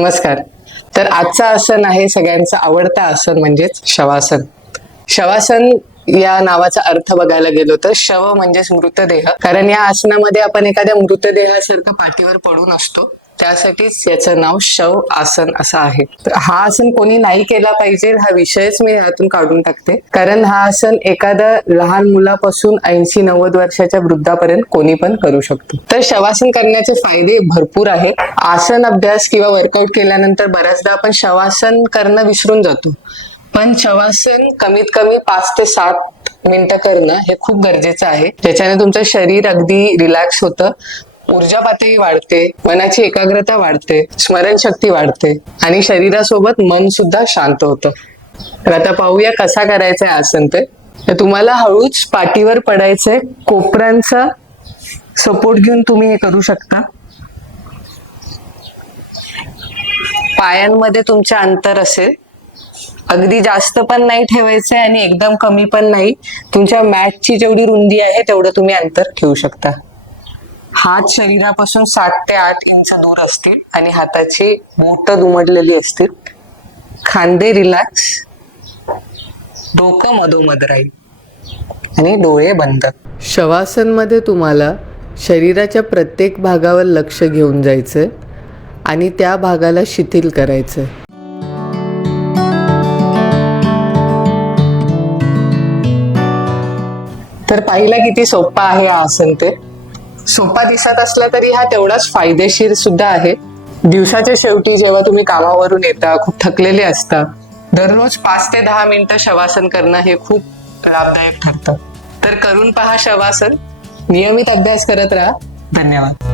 नमस्कार. तर आजचं आसन आहे सगळ्यांचं आवडतं आसन म्हणजेच शवासन. शवासन या नावाचा अर्थ बघायला गेलो तर शव म्हणजेच मृतदेह. कारण या आसनामध्ये आपण एखाद्या मृतदेहासारखं पाठीवर पडून असतो. त्यासाठीच याचं नाव शव आसन असं आहे. तर हा आसन कोणी नाही केला पाहिजे हा विषयच मी यातून काढून टाकते. कारण हा आसन एखाद्या लहान मुलापासून ऐंशी नव्वद वर्षाच्या वृद्धापर्यंत कोणी पण करू शकतो. तर शवासन करण्याचे फायदे भरपूर आहे. आसन अभ्यास किंवा वर्कआउट केल्यानंतर बऱ्याचदा आपण शवासन करणं विसरून जातो. पण शवासन कमीत कमी पाच ते सात मिनिटं करणं हे खूप गरजेचं आहे. ज्याच्याने तुमचं शरीर अगदी रिलॅक्स होतं. ऊर्जा पातळी वाढते मनाची एकाग्रता वाढते स्मरणशक्ती वाढते आणि शरीरासोबत मन सुद्धा शांत होतं. तर आता पाहूया कसा करायचा आहे आसन ते. तर तुम्हाला हळूच पाठीवर पडायचंय कोपऱ्यांचा सपोर्ट घेऊन तुम्ही हे करू शकता. पायांमध्ये तुमचे अंतर असेल. अगदी जास्त पण नाही ठेवायचंय आणि एकदम कमी पण नाही. तुमच्या मॅटची जेवढी रुंदी आहे तेवढं तुम्ही अंतर ठेवू शकता. हात शरीरापासून सात ते आठ इंच दूर असतील आणि हाताची बोट दुमडलेली असतील. खांदे रिलॅक्स डोकं मधोमध राहील. आणि डोळे बंद. शवासनमध्ये तुम्हाला शरीराच्या प्रत्येक भागावर लक्ष घेऊन जायचंय आणि त्या भागाला शिथिल करायचंय. तर पाहिला किती सोपा आहे हा आसन ते. सोपा दिसत असला तरी हा तेवढाच फायदेशीर सुद्धा आहे. दिवसाच्या शेवटी जेव्हा तुम्ही कामावरून येता खूप थकलेले असता दररोज पाच ते दहा मिनिटं शवासन करणं हे खूप लाभदायक ठरतं. तर करून पहा शवासन. नियमित अभ्यास करत राहा. धन्यवाद.